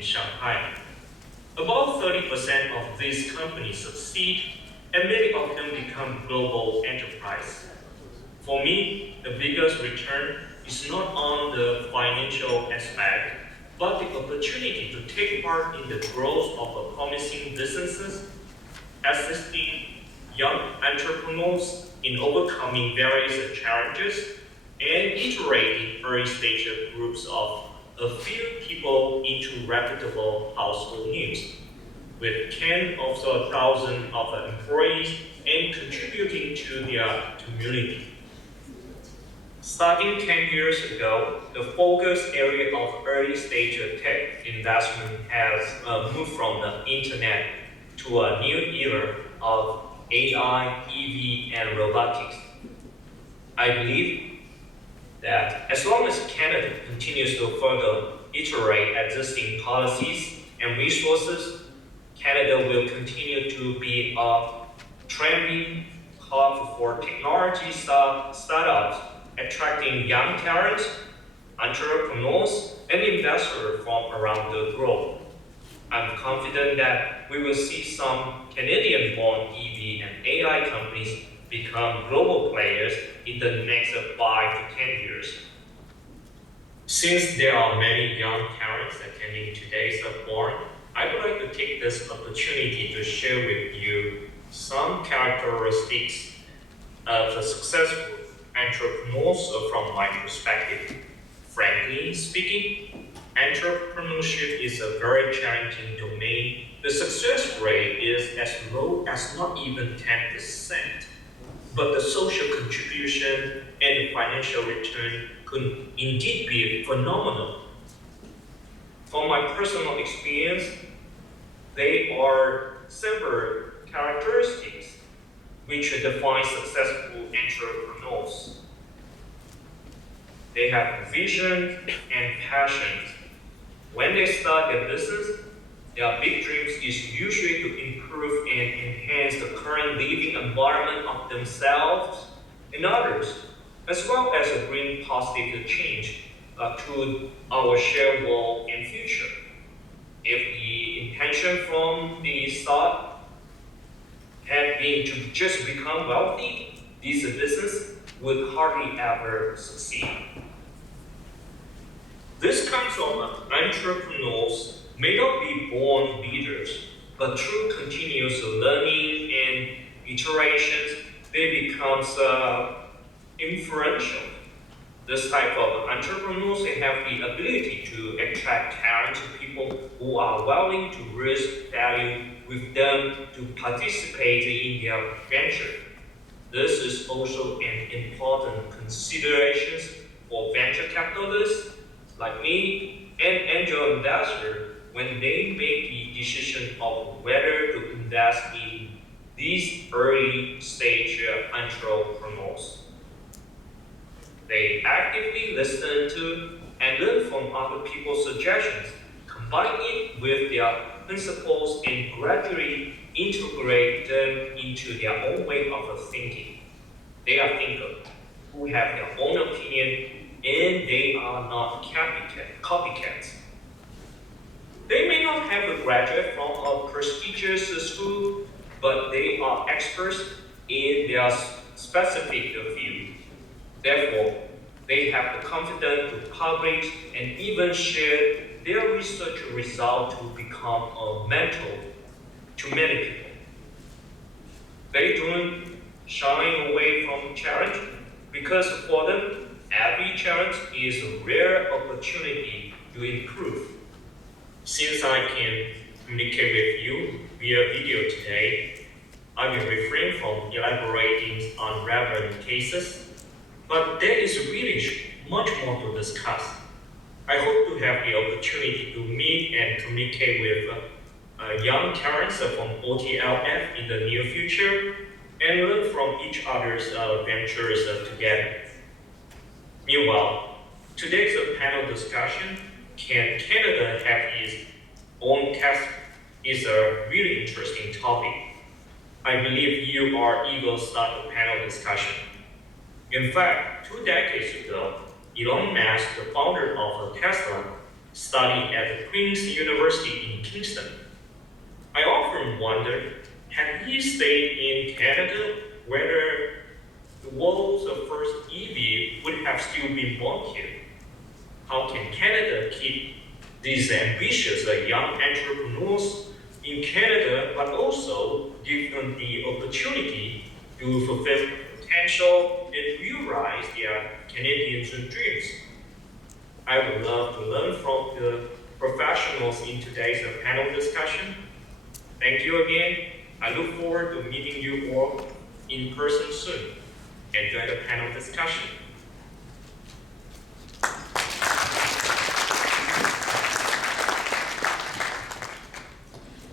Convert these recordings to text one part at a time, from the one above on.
in Shanghai. About 30% of these companies succeed, and many of them become global enterprise. For me, the biggest return is not on the financial aspect, but the opportunity to take part in the growth of promising businesses, assisting young entrepreneurs in overcoming various challenges, and iterating early-stage groups of a few people into reputable household names, with tens of thousands of employees and contributing to their community. Starting 10 years ago, the focus area of early-stage tech investment has moved from the internet to a new era of AI, EV, and robotics. I believe that as long as Canada continues to further iterate existing policies and resources, Canada will continue to be a trending hub for technology startups, attracting young talents, entrepreneurs, and investors from around the globe. I'm confident that we will see some Canadian-born EV and AI companies become global players in the next 5 to 10 years. Since there are many young talents attending today's forum, I would like to take this opportunity to share with you some characteristics of a successful entrepreneurs from my perspective. Frankly speaking, entrepreneurship is a very challenging domain. The success rate is as low as not even 10%, but the social contribution and the financial return could indeed be phenomenal. From my personal experience, there are several characteristics which define successful entrepreneurs. They have vision and passion. When they start their business, their big dreams is usually to improve and enhance the current living environment of themselves and others, as well as bring positive change to our shared world and future. If the intention from the start had been to just become wealthy, this business would hardly ever succeed. This comes from entrepreneurs may not be born leaders, but through continuous learning and iterations, they become influential. This type of entrepreneurs have the ability to attract talented people who are willing to risk value with them to participate in their venture. This is also an important consideration for venture capitalists like me and angel investors when they make the decision of whether to invest in these early stage entrepreneurs. They actively listen to and learn from other people's suggestions, combine it with their principles, and gradually integrate them into their own way of thinking. They are thinkers who have their own opinion, and they are not copycats. They may not have graduated from a prestigious school, but they are experts in their specific field. Therefore, they have the confidence to publish and even share their research results to become a mentor to many people. They don't shy away from challenge because for them, every challenge is a rare opportunity to improve. Since I can communicate with you via video today, I will refrain from elaborating on relevant cases, but there is really much more to discuss. I hope to have the opportunity to meet and communicate with young talents from OTLF in the near future and learn from each other's ventures together. Meanwhile, today's panel discussion, Can Canada Have Its Own Test, is a really interesting topic. I believe you are eager to start the panel discussion. In fact, 2 decades ago, Elon Musk, the founder of Tesla, studying at the Queen's University in Kingston. I often wonder, had he stayed in Canada, whether the world's first EV would have still been born here. How can Canada keep these ambitious young entrepreneurs in Canada, but also give them the opportunity to fulfill potential and realize their Canadian dreams? I would love to learn from the professionals in today's panel discussion. Thank you again. I look forward to meeting you all in person soon. Enjoy the panel discussion.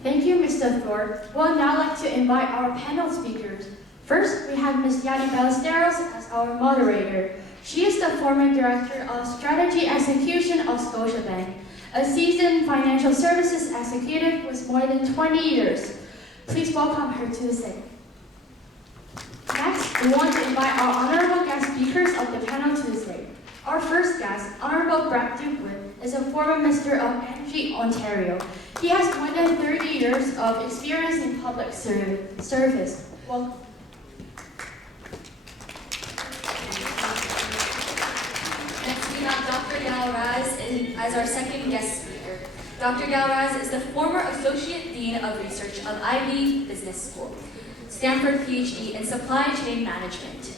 Thank you, Mr. Thorpe. We'll now like to invite our panel speakers. First, we have Ms. Yanni Ballesteros as our moderator. She is the former Director of Strategy Execution of Scotiabank, a seasoned financial services executive with more than 20 years. Please welcome her to the stage. Next, we want to invite our honorable guest speakers of the panel to the stage. Our first guest, Honorable Brad Duquid, is a former Minister of Energy, Ontario. He has more than 30 years of experience in public service. Well, next, we have Dr. Galraz as our second guest speaker. Dr. Galraz is the former Associate Dean of Research of Ivy Business School, Stanford PhD in Supply Chain Management.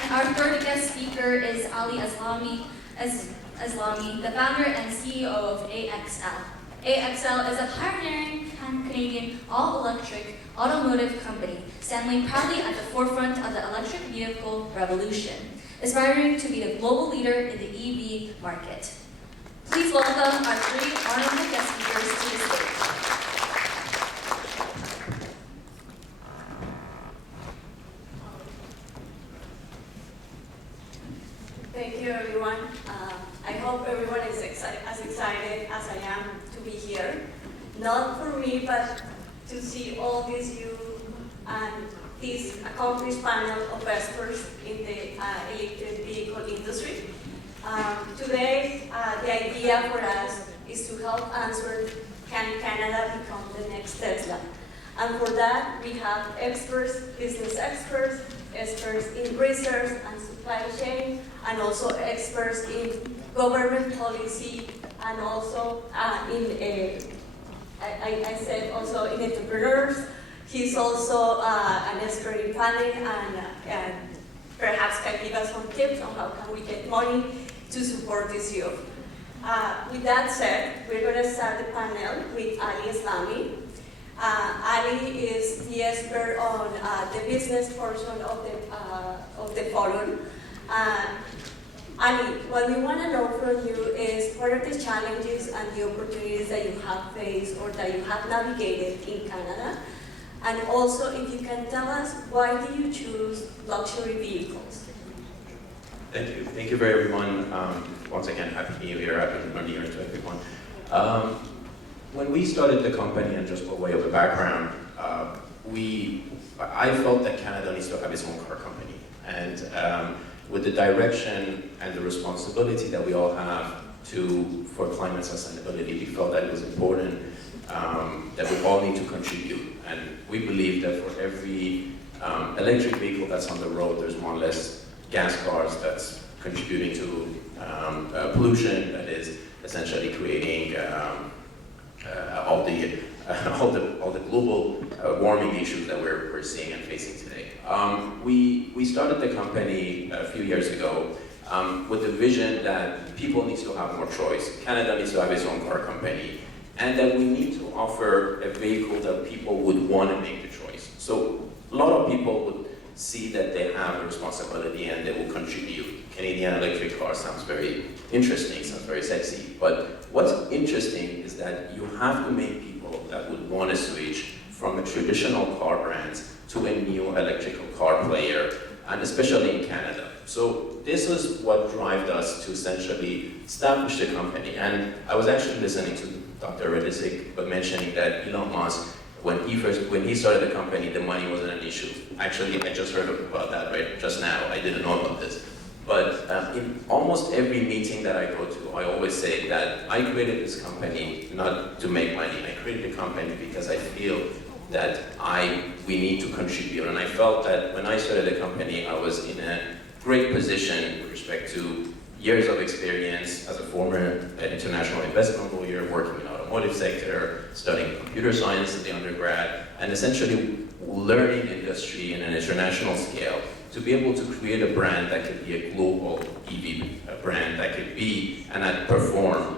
And our third guest speaker is Ali Aslami, the founder and CEO of AXL. AXL is a pioneering Canadian all-electric automotive company, standing proudly at the forefront of the electric vehicle revolution, aspiring to be the global leader in the EV market. Please welcome our three honorable guest speakers to the stage. Thank you, everyone. I hope everyone is as excited as I am to be here. Not for me, but to see all these you and this accomplished panel of experts in the electric vehicle industry. Today, the idea for us is to help answer, can Canada become the next Tesla? And for that, we have experts, business experts, experts in research and supply chain, and also experts in government policy, and also I said also in entrepreneurs. He's also an expert in planning and perhaps can give us some tips on how can we get money to support this youth. With that said, we're going to start the panel with Ali Aslami. Ali is the expert on the business portion of the forum. Ali, what we want to know from you is what are the challenges and the opportunities that you have faced or that you have navigated in Canada? And also, if you can tell us, why do you choose luxury vehicles? Thank you. Thank you for everyone. Once again, Happy New Year, Happy New Year to everyone. When we started the company, and just by way of a background, I felt that Canada needs to have its own car company. And with the direction and the responsibility that we all have for climate sustainability, we felt that it was important that we all need to contribute. And we believe that for every electric vehicle that's on the road, there's more or less gas cars that's contributing to pollution, that is essentially creating all the global warming issues that we're seeing and facing today. We started the company a few years ago with the vision that people need to have more choice. Canada needs to have its own car company, and that we need to offer a vehicle that people would want to make the choice. So a lot of people would see that they have a responsibility and they will contribute. Canadian electric car sounds very interesting, sounds very sexy, but what's interesting is that you have to make people that would want to switch from a traditional car brand to a new electrical car player, and especially in Canada. So this is what drove us to essentially establish the company. And I was actually listening to Dr. Redisic, but mentioning that Elon Musk, when he started the company, the money wasn't an issue. Actually, I just heard about that right just now. I didn't know about this. But in almost every meeting that I go to, I always say that I created this company not to make money. I created the company because I feel that we need to contribute. And I felt that when I started the company, I was in a great position with respect to years of experience as a former international investment lawyer, working in the automotive sector, studying computer science at the undergrad, and essentially learning industry in an international scale to be able to create a brand that could be a global EV brand that could be and that perform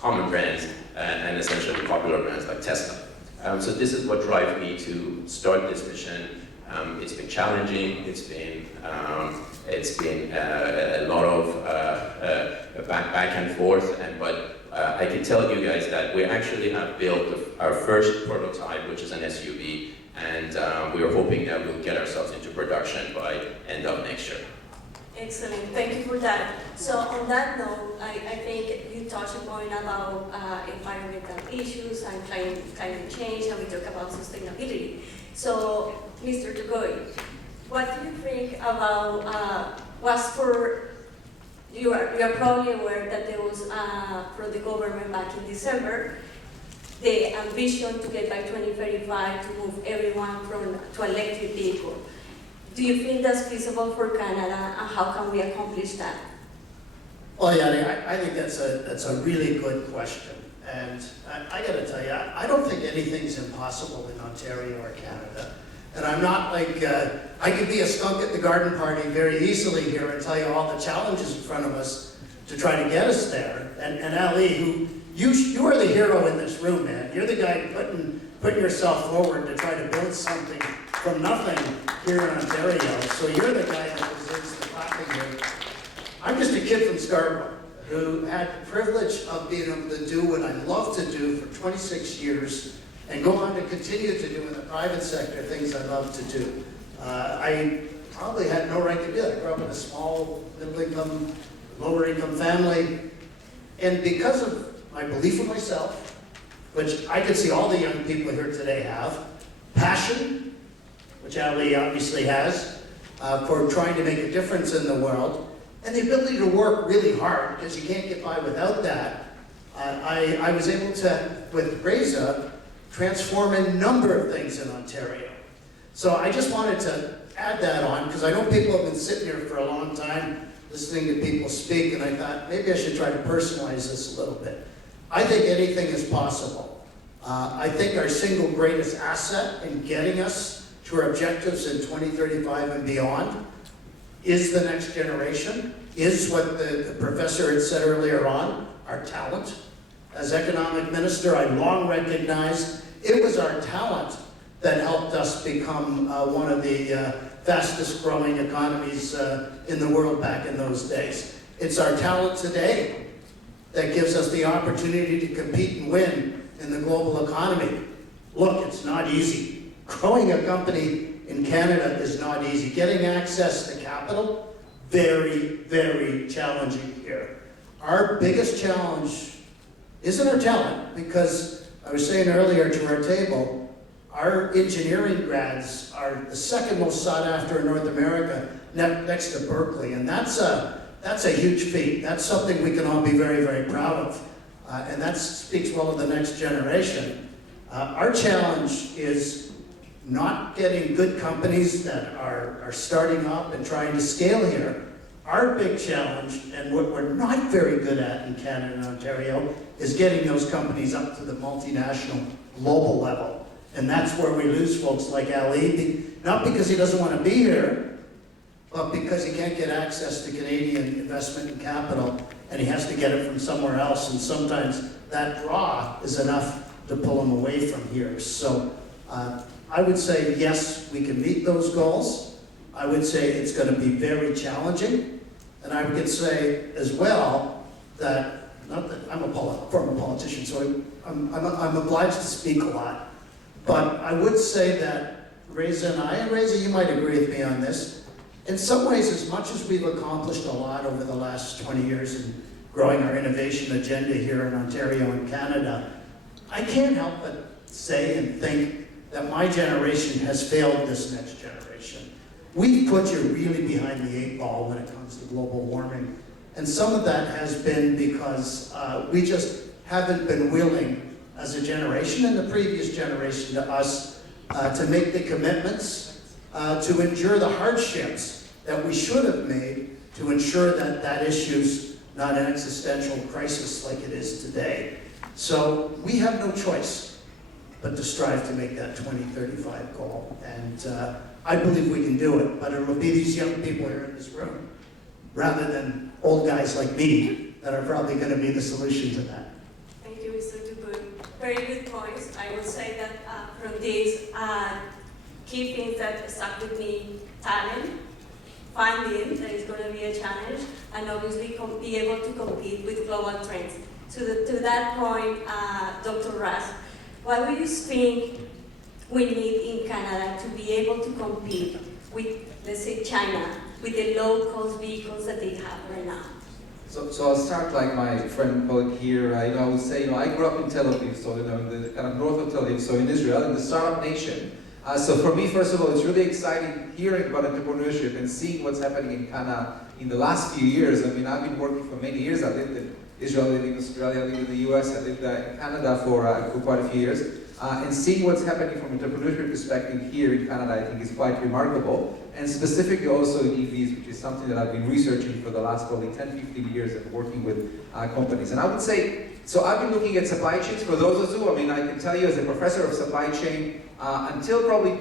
common brands and essentially popular brands like Tesla. So this is what drives me to start this mission. It's been challenging. It's been a lot of back and forth. But I can tell you guys that we actually have built our first prototype, which is an SUV, and we are hoping that we'll get ourselves into production by end of next year. Excellent, thank you for that. So on that note, I think you touched upon about environmental issues and climate change, and we talk about sustainability. So, Mr. Tugoi, what do you think about, you are probably aware that there was, from the government back in December, the ambition to get by 2035 to move everyone to electric vehicle. Do you think that's feasible for Canada, and how can we accomplish that? Well, yeah, I think that's a really good question. And I got to tell you, I don't think anything's impossible in Ontario or Canada. And I'm not like, I could be a skunk at the garden party very easily here and tell you all the challenges in front of us to try to get us there. And Ali, you are the hero in this room, man. You're the guy putting yourself forward to try to build something from nothing here in Ontario. So you're the guy that deserves the clapping here. I'm just a kid from Scarborough who had the privilege of being able to do what I love to do for 26 years and go on to continue to do in the private sector things I love to do. I probably had no right to do it. I grew up in a small, middle-income, lower-income family. And because of my belief in myself, which I could see all the young people here today have, passion, which Ali obviously has, for trying to make a difference in the world, and the ability to work really hard, because you can't get by without that. I was able to, with Reza, transform a number of things in Ontario. So I just wanted to add that on, because I know people have been sitting here for a long time listening to people speak, and I thought maybe I should try to personalize this a little bit. I think anything is possible. I think our single greatest asset in getting us to our objectives in 2035 and beyond is the next generation, is what the professor had said earlier on, our talent. As economic minister, I long recognized it was our talent that helped us become one of the fastest growing economies in the world back in those days. It's our talent today that gives us the opportunity to compete and win in the global economy. Look, it's not easy. Growing a company in Canada is not easy. Getting access to capital, very, very challenging here. Our biggest challenge isn't our talent, because I was saying earlier to our table, our engineering grads are the second most sought after in North America, next to Berkeley, and that's a huge feat. That's something we can all be very, very proud of, and that speaks well of the next generation. Our challenge is not getting good companies that are starting up and trying to scale here. Our big challenge, and what we're not very good at in Canada and Ontario, is getting those companies up to the multinational global level. And that's where we lose folks like Ali, not because he doesn't want to be here, but because he can't get access to Canadian investment and capital, and he has to get it from somewhere else, and sometimes that draw is enough to pull him away from here. So I would say, yes, we can meet those goals. I would say it's going to be very challenging, and I would say as well that, not that I'm a former politician, so I'm obliged to speak a lot, but I would say that Reza and Reza, you might agree with me on this, in some ways, as much as we've accomplished a lot over the last 20 years in growing our innovation agenda here in Ontario and Canada, I can't help but say and think that my generation has failed this next generation. we've put you really behind the 8 ball when it comes to global warming. And some of that has been because we just haven't been willing as a generation and the previous generation to us to make the commitments, to endure the hardships that we should have made to ensure that that issue's not an existential crisis like it is today. So we have no choice but to strive to make that 2035 goal. And I believe we can do it, but it will be these young people here in this room, rather than old guys like me, that are probably going to be the solution to that. Thank you, Mr. Dubun. Very good points. I will say that from these key things that stuck with me: talent, finding that is going to be a challenge, and obviously be able to compete with global trends. To that point, Dr. Ras, what do you think we need in Canada to be able to compete with, let's say, China, with the low-cost vehicles that they have right now? So I'll start like my friend and colleague here. I would say, I grew up in Tel Aviv, so in the kind of north of Tel Aviv, so in Israel, in the startup nation. So for me, first of all, it's really exciting hearing about entrepreneurship and seeing what's happening in Canada in the last few years. I mean, I've been working for many years. I lived in Israel, I lived in Australia, I lived in the US, I lived in Canada for quite a few years. And seeing what's happening from an entrepreneurship perspective here in Canada, I think is quite remarkable. And specifically also in EVs, which is something that I've been researching for the last probably 10, 15 years and working with companies. And I would say, so I've been looking at supply chains. For those of you, I mean, I can tell you as a professor of supply chain, until probably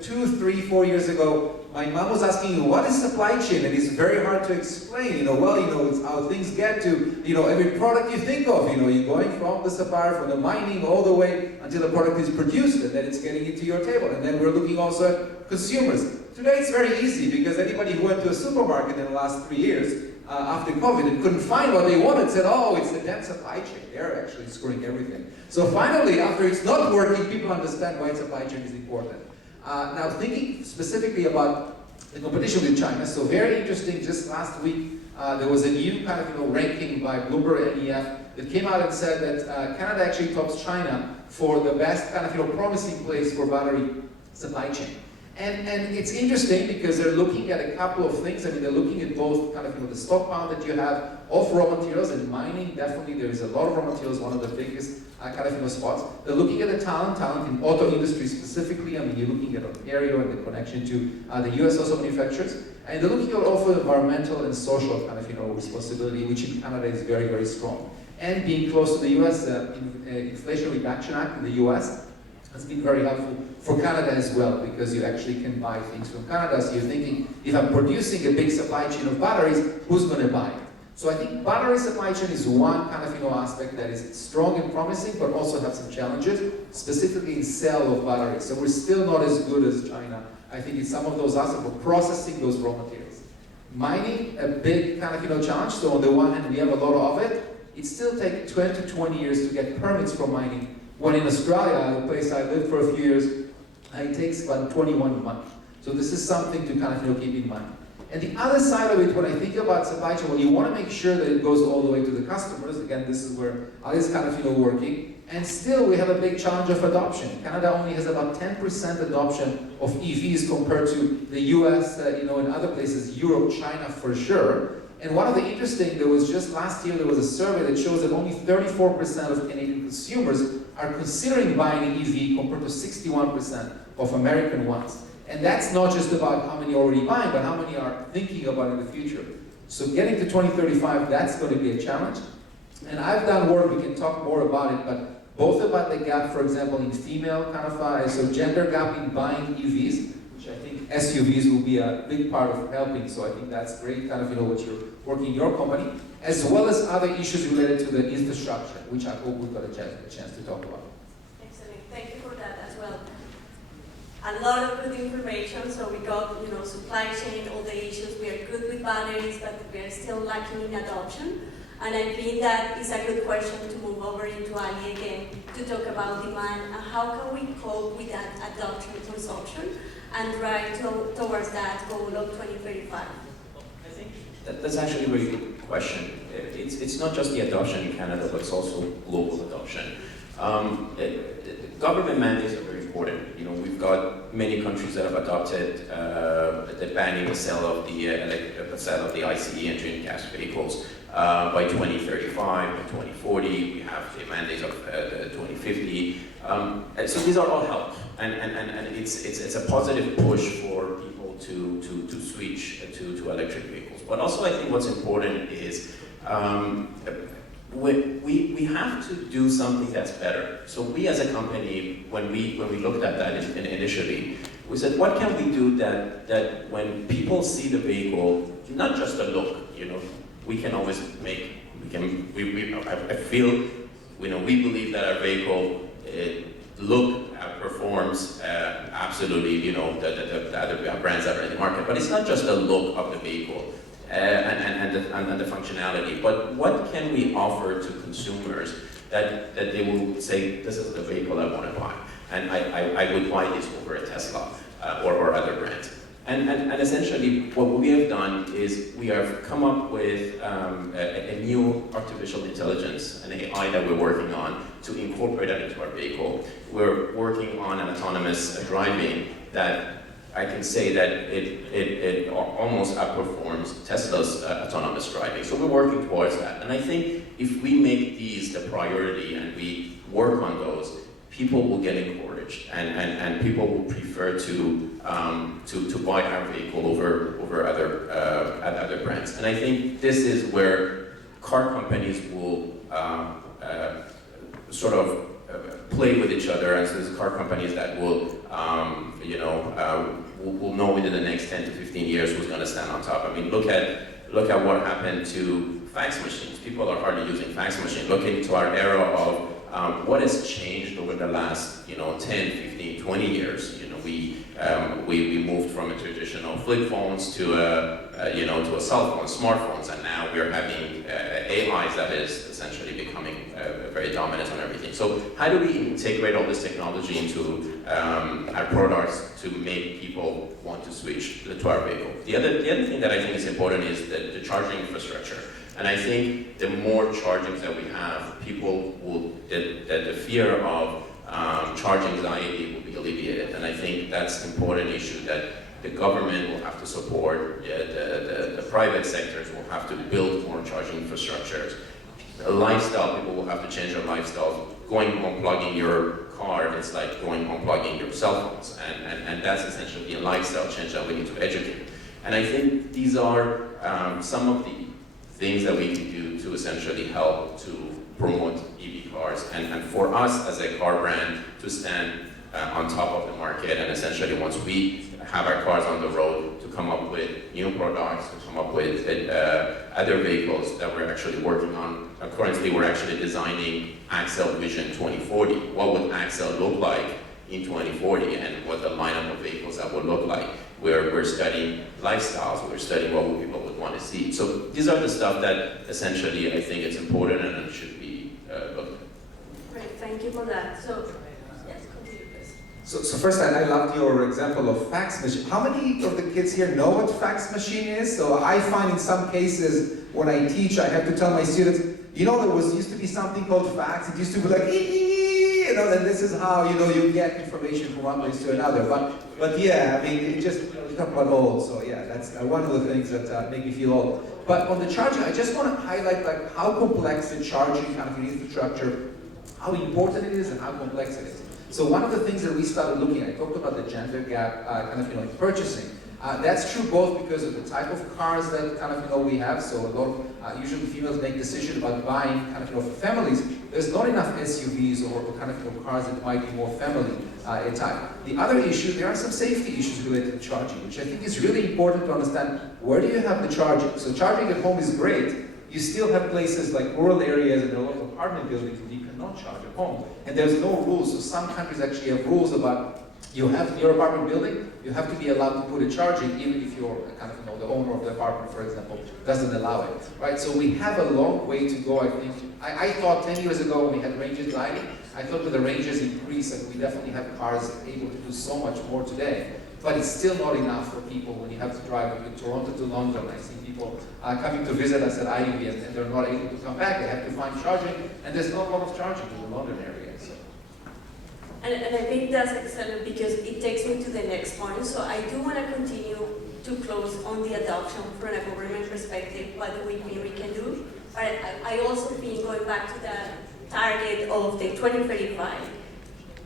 2, 3, 4 years ago, my mom was asking me, what is supply chain? And it's very hard to explain, it's how things get to, every product you think of, you're going from the supplier, from the mining, all the way until the product is produced, and then it's getting into your table. And then we're looking also at consumers. Today it's very easy, because anybody who went to a supermarket in the last 3 years, after COVID, and couldn't find what they wanted, said, oh, it's the dense supply chain. They're actually screwing everything. So finally, after it's not working, people understand why supply chain is important. Now, thinking specifically about the competition with China, so very interesting, just last week, there was a new kind of ranking by Bloomberg and YEF that came out and said that Canada actually tops China for the best kind of promising place for battery supply chain. And it's interesting because they're looking at a couple of things. I mean, they're looking at both kind of the stockpile that you have of raw materials, and mining, definitely there is a lot of raw materials, one of the biggest kind of spots. They're looking at the talent in auto industry specifically. I mean, you're looking at Ontario and the connection to the US auto manufacturers. And they're looking at also environmental and social kind of responsibility, which in Canada is very, very strong. And being close to the US, Inflation Reduction Act in the US has been very helpful for Canada as well, because you actually can buy things from Canada. So you're thinking, if I'm producing a big supply chain of batteries, who's going to buy it? So I think battery supply chain is one kind of aspect that is strong and promising, but also have some challenges, specifically in sale of batteries. So we're still not as good as China. I think in some of those aspects of processing those raw materials. Mining, a big kind of challenge. So on the one hand, we have a lot of it. It still takes 20 to 20 years to get permits for mining. When in Australia, the place I lived for a few years, it takes about 21 months. So this is something to kind of keep in mind. And the other side of it, when I think about supply chain, well, you want to make sure that it goes all the way to the customers. Again, this is where Ali is kind of working. And still, we have a big challenge of adoption. Canada only has about 10% adoption of EVs compared to the US, and other places, Europe, China for sure. And one of the interesting, there was just last year, there was a survey that shows that only 34% of Canadian consumers are considering buying an EV compared to 61% of American ones. And that's not just about how many are already buying, but how many are thinking about in the future. So getting to 2035, that's going to be a challenge. And I've done work, we can talk more about it, but both about the gap, for example, in female kind of, so gender gap in buying EVs, which I think SUVs will be a big part of helping. So I think that's great, kind of, what you're working in your company, as well as other issues related to the infrastructure, which I hope we've got a chance to talk about. Excellent. Thank you for that as well. A lot of good information. So we got, supply chain, all the issues. We are good with batteries, but we are still lacking in adoption. And I think that is a good question to move over into Ali again to talk about demand and how can we cope with that adoption consumption and drive towards that goal of 2035. I think that's actually a very good question. It's not just the adoption in Canada, but it's also global adoption. Government mandates are very important. You know, we've got many countries that have adopted the banning the sale of the ICE engine gas vehicles by 2035, by 2040. We have the mandates of 2050. So these are all help, and it's a positive push for people to switch to electric vehicles. But also, I think what's important is we have to do something that's better. So we as a company, when we looked at that initially, we said, what can we do that when people see the vehicle, not just the look, you know, we can always make, I feel, you know, we believe that our vehicle performs absolutely, you know, the other brands that are in the market. But it's not just the look of the vehicle. And the functionality, but what can we offer to consumers that they will say, this is the vehicle I want to buy, and I would buy this over a Tesla or other brands. And essentially what we have done is we have come up with a new artificial intelligence, an AI that we're working on to incorporate that into our vehicle. We're working on an autonomous driving that I can say that it almost outperforms Tesla's autonomous driving. So we're working towards that. And I think if we make these the priority and we work on those, people will get encouraged and people will prefer to buy our vehicle over other brands. And I think this is where car companies will sort of play with each other, and so there's car companies that will, we'll know within the next 10 to 15 years who's going to stand on top. I mean, look at what happened to fax machines. People are hardly using fax machines. Look into our era of what has changed over the last, 10, 15, 20 years. You know, we moved from a traditional flip phones to a cell phone, smartphones, and now we're having AIs that is essentially becoming very dominant on everything. So how do we integrate all this technology into our products to make people want to switch to our vehicle? The other thing that I think is important is the charging infrastructure. And I think the more chargings that we have, people will, the fear of charge anxiety will be alleviated. And I think that's an important issue that the government will have to support, the private sectors will have to build more charging infrastructures. The lifestyle, people will have to change their lifestyle. Going home, plugging your car, it's like going home, plugging your cell phones. And that's essentially a lifestyle change that we need to educate. And I think these are some of the things that we can do to essentially help to promote EV cars. And for us as a car brand to stand on top of the market, and essentially once we have our cars on the road, to come up with new products, to come up with other vehicles that we're actually working on. Currently, we're actually designing Axle Vision 2040. What would Axle look like in 2040, and what the lineup of vehicles that would look like? We're studying lifestyles, we're studying what people would want to see. So these are the stuff that essentially I think it's important and it should be looked at. Great, thank you for that. So, yes, continue, please. So first, I loved your example of fax machine. How many of the kids here know what fax machine is? So I find in some cases when I teach, I have to tell my students, there used to be something called fax. It used to be like, and this is how, you get information from one place to another. But yeah, I mean, it just, we talk about old, so yeah, that's one of the things that make me feel old. But on the charging, I just want to highlight like how complex the charging kind of infrastructure, how important it is and how complex it is. So one of the things that we started looking at, I talked about the gender gap in purchasing. That's true both because of the type of cars that we have. So a lot of usually females make decisions about buying for families. There's not enough SUVs or cars that might be more family type. The other issue, there are some safety issues related to charging, which I think is really important to understand. Where do you have the charging? So charging at home is great. You still have places like rural areas and a lot of apartment buildings where you cannot charge at home. And there's no rules. So some countries actually have rules about you have your apartment building, you have to be allowed to put a charging even if you're the owner of the apartment, for example, doesn't allow it, right? So we have a long way to go, I think. I thought 10 years ago when we had ranges lighting, I thought with the ranges increase and we definitely have cars able to do so much more today. But it's still not enough for people when you have to drive from Toronto to London. I see people coming to visit us at Ivy and they're not able to come back. They have to find charging, and there's not a lot of charging in the London area. So And I think that's excellent because it takes me to the next point. So I do want to continue to close on the adoption from a government perspective, what we can do. But I also think going back to the target of the 2035,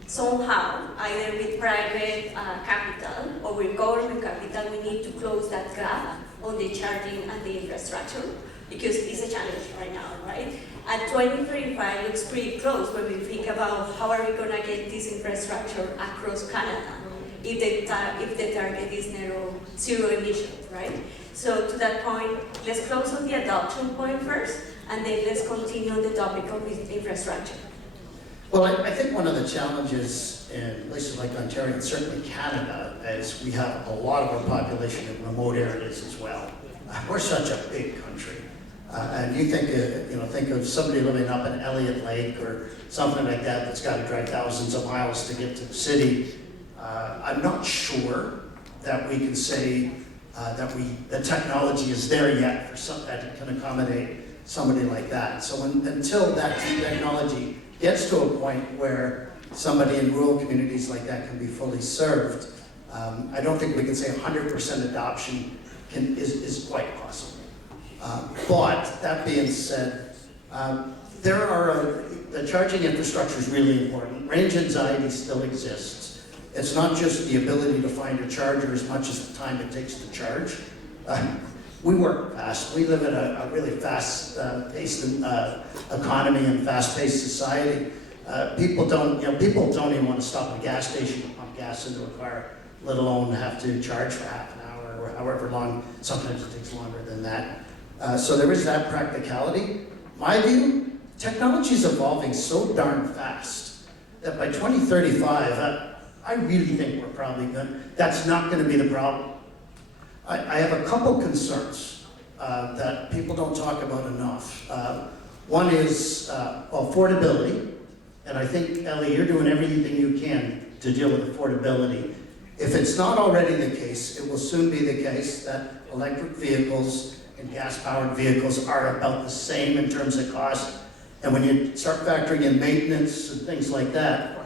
somehow, either with private capital or with government capital, we need to close that gap on the charging and the infrastructure because it's a challenge right now, right? At 2035 looks pretty close when we think about how are we going to get this infrastructure across Canada if the target is zero emissions, right? So to that point, let's close on the adoption point first, and then let's continue on the topic of infrastructure. Well, I think one of the challenges in places like Ontario and certainly Canada is we have a lot of our population in remote areas as well. We're such a big country. And you think of somebody living up in Elliott Lake or something like that that's got to drive thousands of miles to get to the city. I'm not sure that we can say that the technology is there yet for something that can accommodate somebody like that. So until that technology gets to a point where somebody in rural communities like that can be fully served, I don't think we can say 100% adoption is quite possible. But that being said, the charging infrastructure is really important. Range anxiety still exists. It's not just the ability to find a charger as much as the time it takes to charge. We work fast. We live in a really fast-paced economy and fast-paced society. People don't even want to stop at a gas station to pump gas into a car, let alone have to charge for half an hour or however long. Sometimes it takes longer than that. So there is that practicality. My view, technology is evolving so darn fast that by 2035, I really think we're probably that's not going to be the problem. I have a couple concerns that people don't talk about enough. One is affordability, and I think, Ellie, you're doing everything you can to deal with affordability. If it's not already the case, it will soon be the case that electric vehicles and gas-powered vehicles are about the same in terms of cost. And when you start factoring in maintenance and things like that,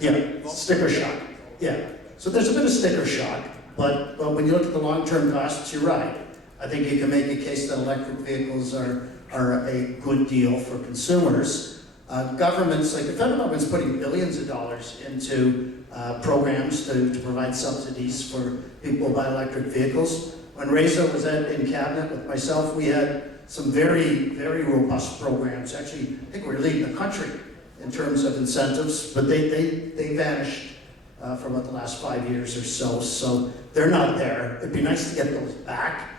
yeah, sticker shock. Yeah, so there's a bit of sticker shock, but when you look at the long-term costs, you're right. I think you can make a case that electric vehicles are a good deal for consumers. Governments, like the federal government's putting billions of dollars into programs to provide subsidies for people who buy electric vehicles. When Reza was in cabinet with myself, we had some very, very robust programs. Actually, I think we're leading the country in terms of incentives, but they vanished for about the last 5 years or so. So they're not there. It'd be nice to get those back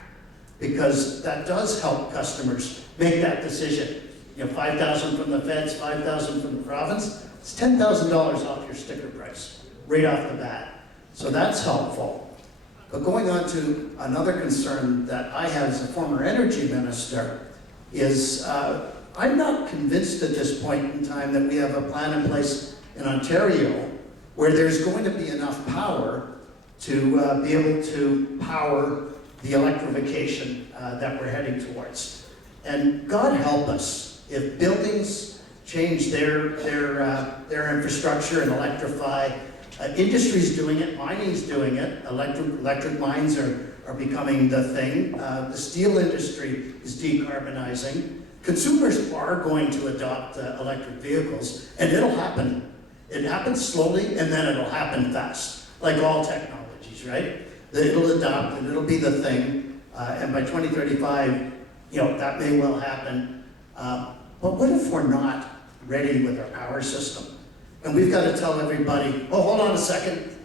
because that does help customers make that decision. You know, $5,000 from the feds, $5,000 from the province. It's $10,000 off your sticker price right off the bat. So that's helpful. But going on to another concern that I have as a former energy minister is I'm not convinced at this point in time that we have a plan in place in Ontario where there's going to be enough power to be able to power the electrification that we're heading towards. And God help us if buildings change their infrastructure and electrify. Industry's doing it, mining's doing it, electric mines are becoming the thing. The steel industry is decarbonizing. Consumers are going to adopt electric vehicles, and it'll happen. It happens slowly, and then it'll happen fast, like all technologies, right? It'll adopt, and it'll be the thing, and by 2035, that may well happen. But what if we're not ready with our power system? And we've got to tell everybody, oh, hold on a second.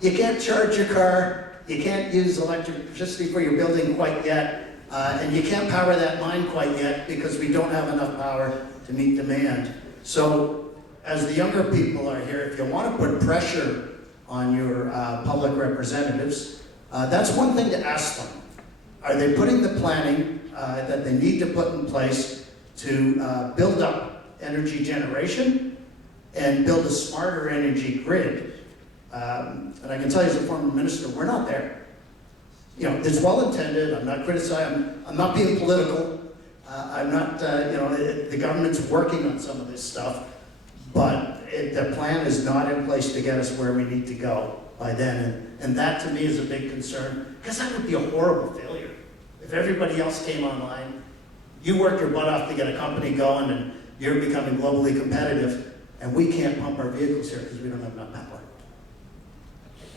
You can't charge your car, you can't use electricity for your building quite yet, and you can't power that mine quite yet because we don't have enough power to meet demand. So, as the younger people are here, if you want to put pressure on your public representatives, that's one thing to ask them. Are they putting the planning that they need to put in place to build up energy generation and build a smarter energy grid? And I can tell you as a former minister, we're not there. It's well-intended, I'm not criticizing, I'm not being political, I'm not, the government's working on some of this stuff, but the plan is not in place to get us where we need to go by then. And that to me is a big concern, because that would be a horrible failure. If everybody else came online, you worked your butt off to get a company going and you're becoming globally competitive, and we can't pump our vehicles here because we don't have enough power.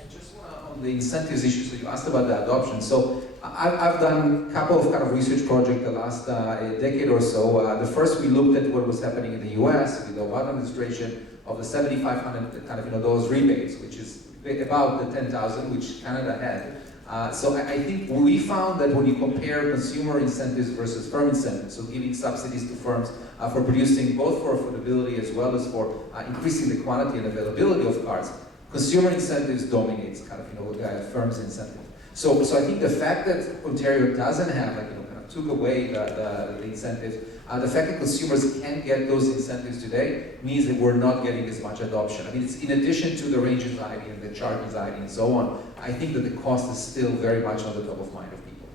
And just on the incentives issue, so you asked about the adoption. So I've done a couple of kind of research projects the last decade or so. The first, we looked at what was happening in the US with the Obama administration of the 7,500 kind of, those rebates, which is about the 10,000, which Canada had. So I think we found that when you compare consumer incentives versus firm incentives, so giving subsidies to firms for producing both for affordability as well as for increasing the quantity and availability of cars, consumer incentives dominates kind of, firms' incentive. So I think the fact that Ontario doesn't have, kind of took away the incentives, the fact that consumers can't get those incentives today means that we're not getting as much adoption. I mean, it's in addition to the range anxiety and the charge anxiety and so on, I think that the cost is still very much on the top of mind of people.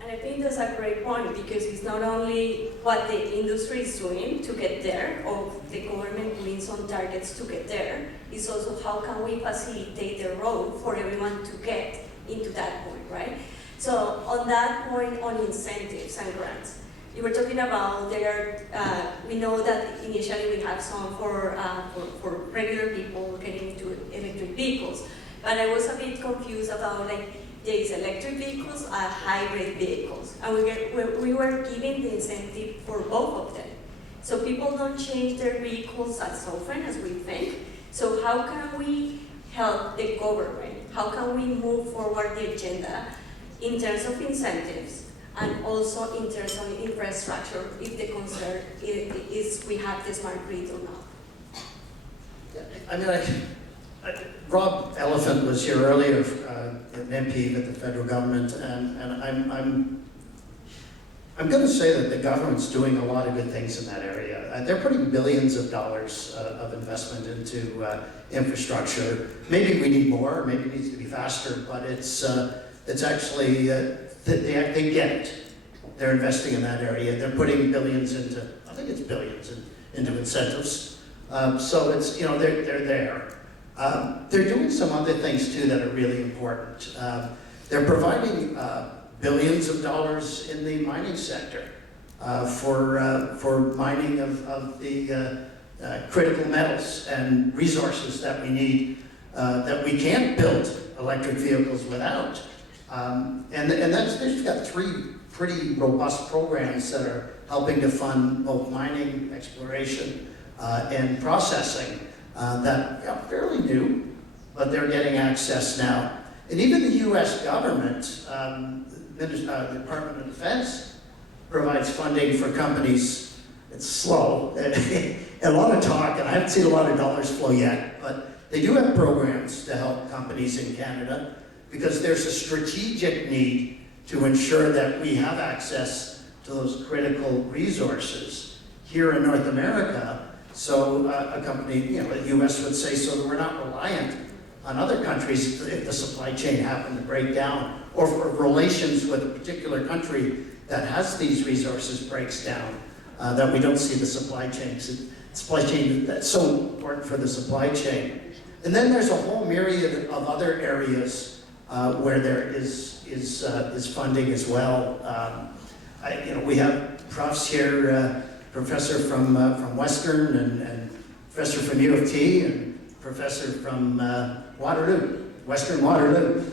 And I think that's a great point, because it's not only what the industry is doing to get there, or the government means on targets to get there, it's also how can we facilitate the road for everyone to get into that point, right? So on that point, on incentives and grants, you were talking about we know that initially we have some for regular people getting into electric vehicles, but I was a bit confused about there's electric vehicles and hybrid vehicles, and we were giving the incentive for both of them. So people don't change their vehicles as often as we think. So how can we help the government? How can we move forward the agenda in terms of incentives and also in terms of infrastructure, if the concern is we have the smart grid or not? I mean, Rob Elephant was here earlier, an MP with the federal government, and I'm going to say that the government's doing a lot of good things in that area. They're putting billions of dollars of investment into infrastructure. Maybe we need more, maybe it needs to be faster, but it's actually, they get it. They're investing in that area. They're putting billions into, I think it's billions into incentives. So it's, they're there. They're doing some other things too that are really important. They're providing billions of dollars in the mining sector for mining of the critical metals and resources that we need, that we can't build electric vehicles without. And they've got 3 pretty robust programs that are helping to fund both mining, exploration, and processing that are fairly new, but they're getting access now. And even the US government, the Department of Defense, provides funding for companies. It's slow, a lot of talk, and I haven't seen a lot of dollars flow yet, but they do have programs to help companies in Canada, because there's a strategic need to ensure that we have access to those critical resources here in North America. So a company, the US would say, so that we're not reliant on other countries if the supply chain happened to break down, or for relations with a particular country that has these resources breaks down, that we don't see the supply chain. Supply chain, that's so important for the supply chain. And then there's a whole myriad of other areas where there is funding as well. We have profs here, professor from Western and professor from U of T and professor from Waterloo, Western Waterloo.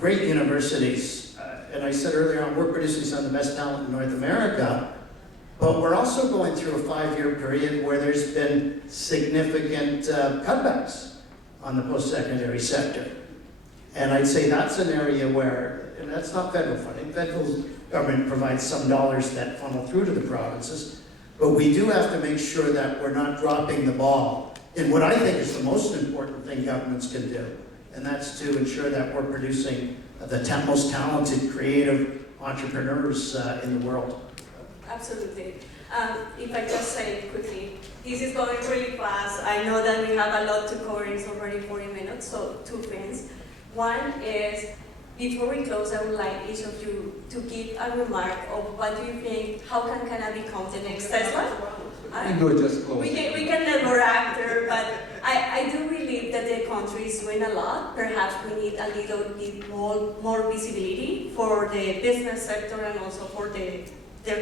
Great universities. And I said earlier on, we're producing some of the best talent in North America, but we're also going through a 5-year period where there's been significant cutbacks on the post-secondary sector. And I'd say that's an area where, and that's not federal funding, federal government provides some dollars that funnel through to the provinces, but we do have to make sure that we're not dropping the ball in what I think is the most important thing governments can do, and that's to ensure that we're producing the most talented, creative entrepreneurs in the world. Absolutely. If I just say quickly, this is going really fast. I know that we have a lot to cover. It's already 40 minutes, so 2 things. One is, before we close, I would like each of you to give a remark of what do you think, how can Canada become the next Tesla? I think we're just close. We can never after, but I do believe that the country is doing a lot. Perhaps we need a little bit more visibility for the business sector and also for the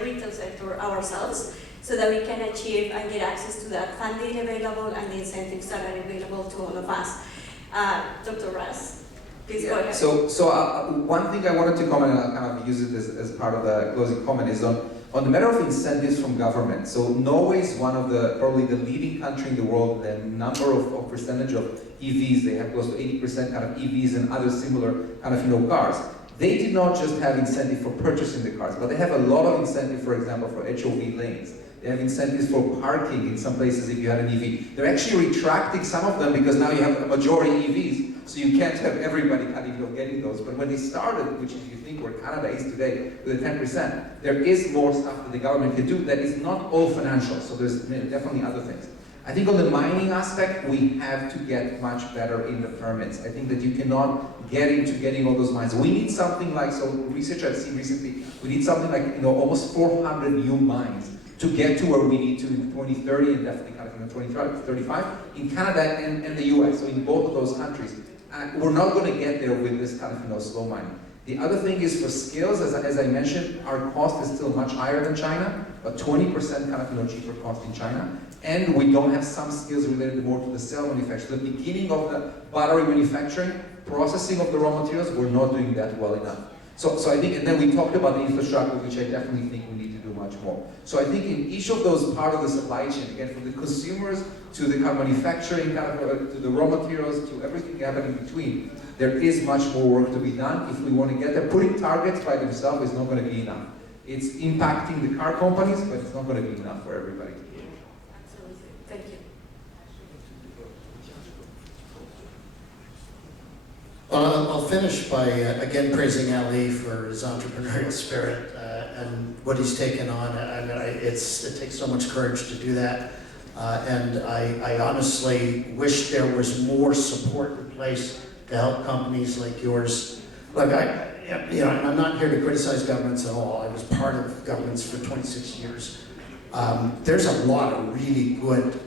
retail sector ourselves, so that we can achieve and get access to that funding available and the incentives that are available to all of us. Dr. Russ, please go ahead. So one thing I wanted to comment, and I'll kind of use it as part of the closing comment, is on the matter of incentives from government. So Norway is one of probably the leading country in the world, the number of percentage of EVs. They have close to 80% kind of EVs and other similar kind of cars. They did not just have incentive for purchasing the cars, but they have a lot of incentive, for example, for HOV lanes. They have incentives for parking in some places if you had an EV. They're actually retracting some of them because now you have a majority EVs, so you can't have everybody kind of getting those. But when they started, which if you think where Canada is today with the 10%, there is more stuff that the government can do that is not all financial, so there's definitely other things. I think on the mining aspect, we have to get much better in the permits. I think that you cannot get into getting all those mines. We need something like, so research I've seen recently, we need something like almost 400 new mines to get to where we need to in 2030 and definitely kind of 2035 in Canada and the US, so in both of those countries. We're not going to get there with this kind of slow mining. The other thing is for skills, as I mentioned, our cost is still much higher than China, but 20% kind of cheaper cost in China. And we don't have some skills related more to the cell manufacturing. The beginning of the battery manufacturing, processing of the raw materials, we're not doing that well enough. So I think, and then we talked about the infrastructure, which I definitely think we need to do much more. So I think in each of those part of the supply chain, again, from the consumers to the manufacturing, to the raw materials, to everything happening in between, there is much more work to be done if we want to get there. Putting targets by themselves is not going to be enough. It's impacting the car companies, but it's not going to be enough for everybody. Absolutely. Thank you. I'll finish by again praising Ali for his entrepreneurial spirit and what he's taken on. I mean, it takes so much courage to do that, and I honestly wish there was more support in place to help companies like yours. Look, I'm not here to criticize governments at all. I was part of governments for 26 years. There's a lot of really good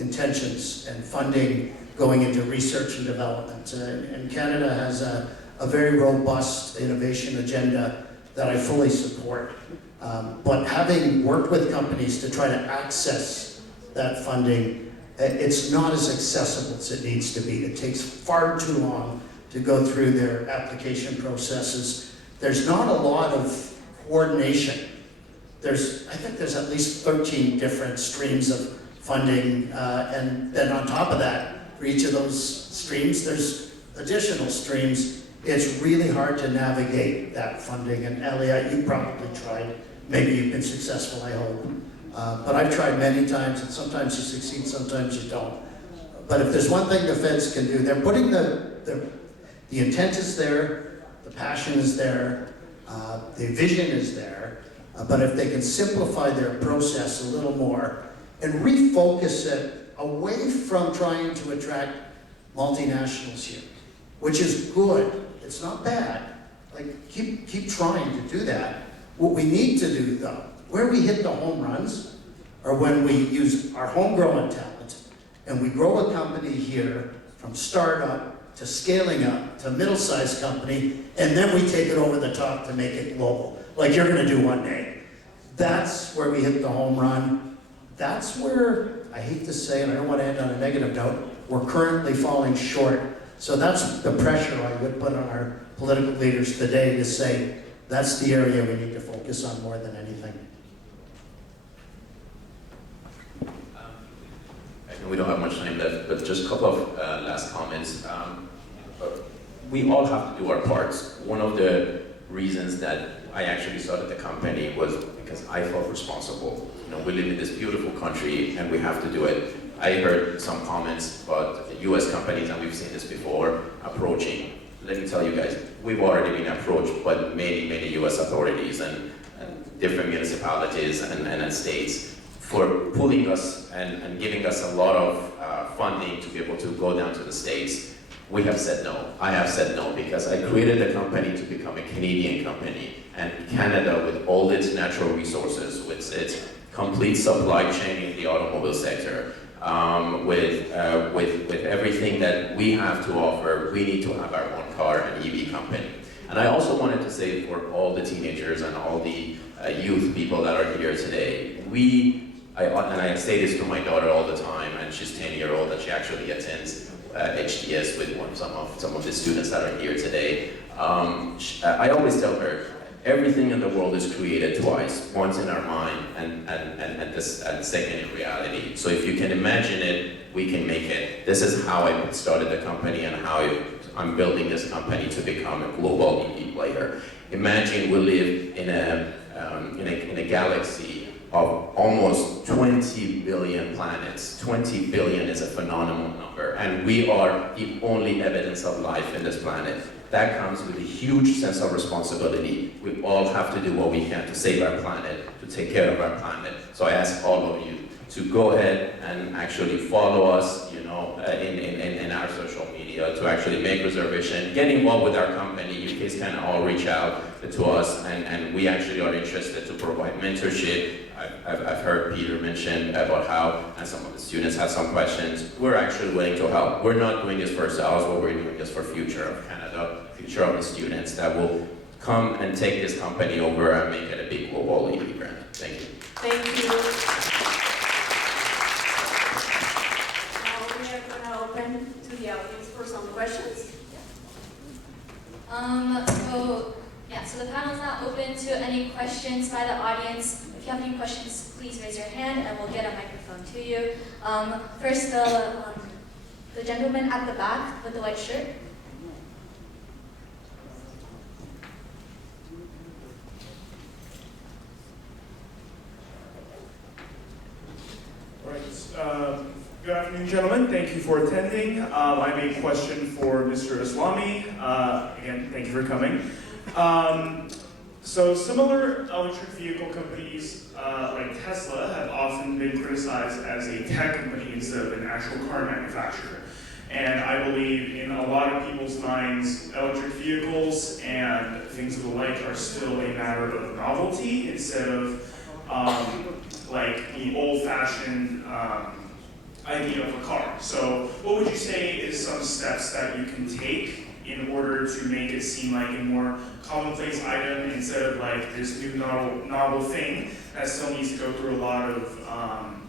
intentions and funding going into research and development. And Canada has a very robust innovation agenda that I fully support. But having worked with companies to try to access that funding, it's not as accessible as it needs to be. It takes far too long to go through their application processes. There's not a lot of coordination. I think there's at least 13 different streams of funding, and then on top of that, for each of those streams, there's additional streams. It's really hard to navigate that funding, and Elliot, you probably tried. Maybe you've been successful, I hope. But I've tried many times, and sometimes you succeed, sometimes you don't. But if there's one thing the feds can do, they're putting the intent is there, the passion is there, the vision is there, but if they can simplify their process a little more and refocus it away from trying to attract multinationals here, which is good, it's not bad. Like, keep trying to do that. What we need to do, though, where we hit the home runs are when we use our homegrown talent and we grow a company here from startup to scaling up to middle-sized company, and then we take it over the top to make it global, like you're going to do one day. That's where we hit the home run. That's where, I hate to say it, I don't want to end on a negative note, we're currently falling short. So that's the pressure I would put on our political leaders today to say, that's the area we need to focus on more than anything. I know we don't have much time left, but just a couple of last comments. We all have to do our parts. One of the reasons that I actually started the company was because I felt responsible. We live in this beautiful country and we have to do it. I heard some comments about US companies, and we've seen this before, approaching. Let me tell you guys, we've already been approached by many US authorities and different municipalities and states for pulling us and giving us a lot of funding to be able to go down to the States. We have said no. I have said no because I created the company to become a Canadian company, and Canada, with all its natural resources, with its complete supply chain in the automobile sector. With everything that we have to offer, we need to have our own car and EV company. And I also wanted to say for all the teenagers and all the youth people that are here today, and I say this to my daughter all the time, and she's 10-year-old, and she actually attends HTS with some of the students that are here today. I always tell her, everything in the world is created twice, once in our mind and second in reality. So if you can imagine it, we can make it. This is how I started the company and how I'm building this company to become a global EV player. Imagine we live in a galaxy of almost 20 billion planets. 20 billion is a phenomenal number, and we are the only evidence of life in this planet. That comes with a huge sense of responsibility. We all have to do what we can to save our planet, to take care of our planet. So I ask all of you to go ahead and actually follow us, in our social media, to actually make reservation, get involved with our company. You guys can all reach out to us, and we actually are interested to provide mentorship. I've heard Peter mention about how, and some of the students have some questions. We're actually willing to help. We're not doing this for ourselves, but we're doing this for future of Canada, future of the students that will come and take this company over and make it a big global EV brand. Thank you. Thank you. Now we are going to open to the audience for some questions. So the panel is now open to any questions by the audience. If you have any questions, please raise your hand and we'll get a microphone to you. First, the gentleman at the back with the white shirt. All right. Good afternoon, gentlemen. Thank you for attending. I have a question for Mr. Islami. Again, thank you for coming. So similar electric vehicle companies like Tesla have often been criticized as a tech company instead of an actual car manufacturer. And I believe in a lot of people's minds, electric vehicles and things of the like are still a matter of novelty instead of like the old-fashioned idea of a car. So what would you say is some steps that you can take in order to make it seem like a more commonplace item instead of like this new novel thing that still needs to go through a lot of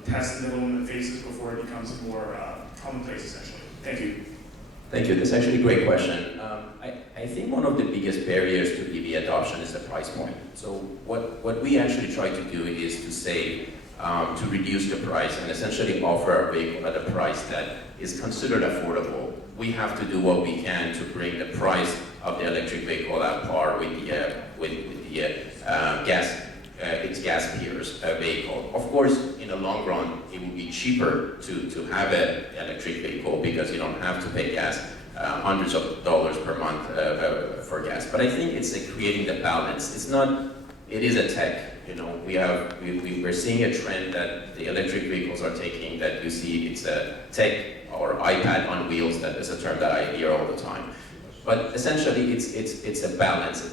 tests and development phases before it becomes more commonplace, essentially? Thank you. Thank you. That's actually a great question. I think one of the biggest barriers to EV adoption is the price point. So what we actually try to do is to save, to reduce the price and essentially offer a vehicle at a price that is considered affordable. We have to do what we can to bring the price of the electric vehicle at par with its gas peers vehicle. Of course, in the long run, it will be cheaper to have an electric vehicle because you don't have to pay gas, hundreds of dollars per month for gas. But I think it's creating the balance. It is a tech. We're seeing a trend that the electric vehicles are taking that you see it's a tech or iPad on wheels. That is a term that I hear all the time. But essentially, it's a balance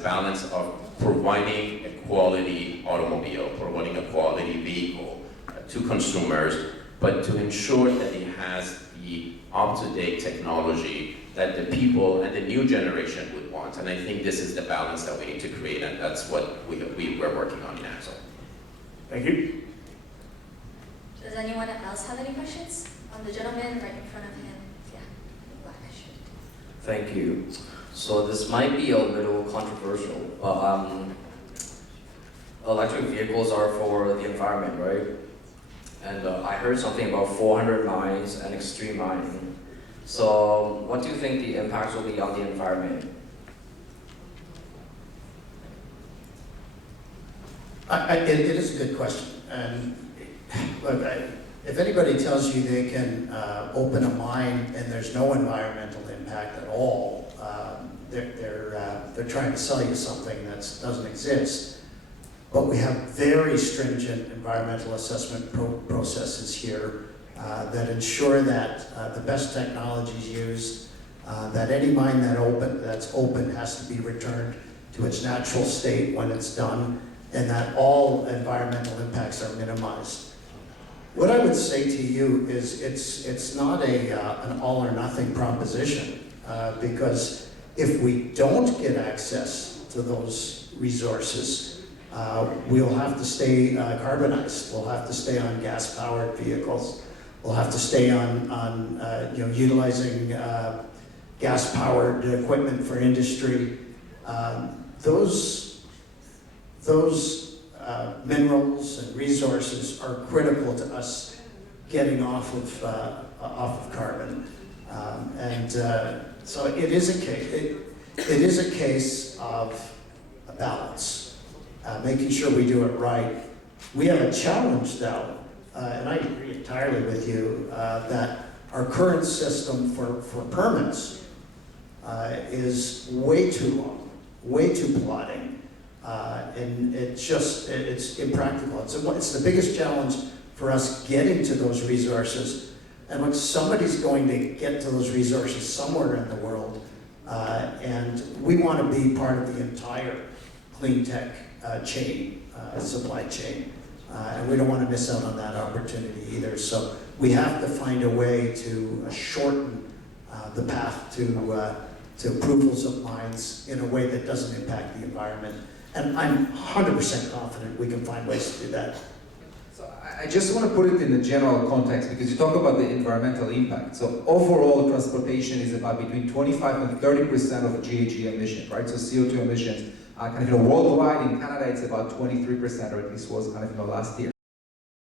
of providing a quality automobile, providing a quality vehicle to consumers, but to ensure that it has the up-to-date technology that the people and the new generation would want. And I think this is the balance that we need to create, and that's what we're working on in Axel. Thank you. Does anyone else have any questions? The gentleman right in front of him. Yeah, black shirt. Thank you. So this might be a little controversial, but electric vehicles are for the environment, right? And I heard something about 400 miles and extreme mining. So what do you think the impacts will be on the environment? It is a good question. And look, if anybody tells you they can open a mine and there's no environmental impact at all, they're trying to sell you something that doesn't exist. But we have very stringent environmental assessment processes here that ensure that the best technology is used, that any mine that's open has to be returned to its natural state when it's done, and that all environmental impacts are minimized. What I would say to you is it's not an all or nothing proposition, because if we don't get access to those resources, we'll have to stay carbonized. We'll have to stay on gas-powered vehicles. We'll have to stay on utilizing gas-powered equipment for industry. Those minerals and resources are critical to us getting off of carbon, so it is a case. It is a case of a balance, making sure we do it right. We have a challenge, though, and I agree entirely with you that our current system for permits is way too long, way too plodding. And it's impractical. It's the biggest challenge for us getting to those resources. And when somebody's going to get to those resources somewhere in the world, and we want to be part of the entire clean tech supply chain. And we don't want to miss out on that opportunity either. So we have to find a way to shorten the path to approvals of mines in a way that doesn't impact the environment. And I'm 100% confident we can find ways to do that. So I just want to put it in the general context, because you talk about the environmental impact. So overall, transportation is about between 25 and 30% of GHG emission, right? So CO2 emissions, worldwide. In Canada, it's about 23%, or at least was last year.